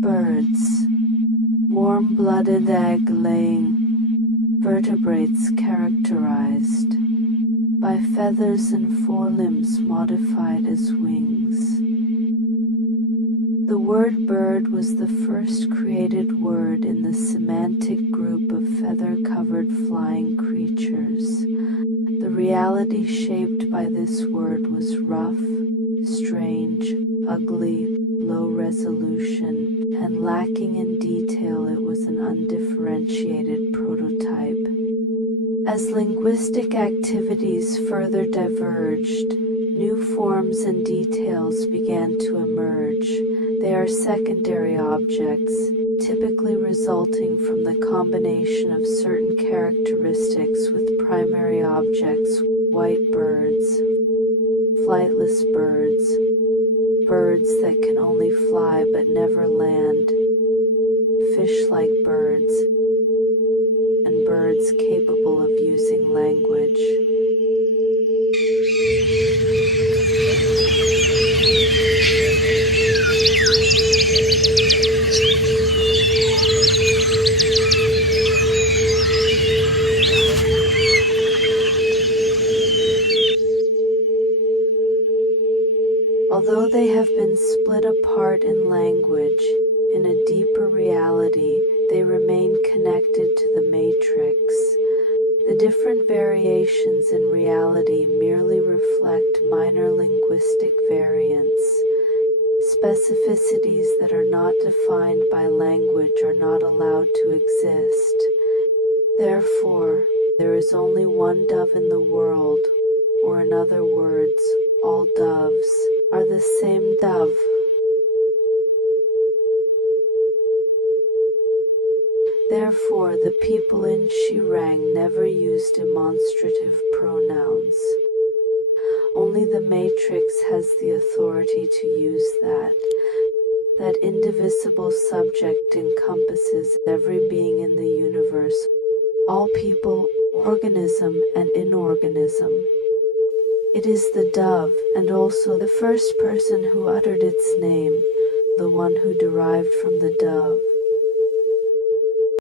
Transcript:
Birds. Warm-blooded egg-laying vertebrates characterized by feathers and forelimbs modified as wings. The word bird was the first created word in the semantic group of feather-covered flying creatures. The reality shaped by this word was rough, strange, ugly, low resolution, and lacking in detail. It was an undifferentiated prototype. As linguistic activities further diverged, new forms and details began to emerge. They are secondary objects, typically resulting from the combination of certain characteristics with primary objects: white birds, flightless birds, birds that can only fly but never land, fish-like birds, and birds capable of using language. Although they have been split apart in language, in a deeper reality, they remain connected to the matrix. The different variations in reality merely reflect minor linguistic variants. Specificities that are not defined by language are not allowed to exist. Therefore, there is only one dove in the world, or in other words, all doves are the same dove. Therefore, the people in Seran never used demonstrative pronouns. Only the matrix has the authority to use that. That indivisible subject encompasses every being in the universe, all people, organism and inorganism. It is the dove, and also the first person who uttered its name, the one who derived from the dove.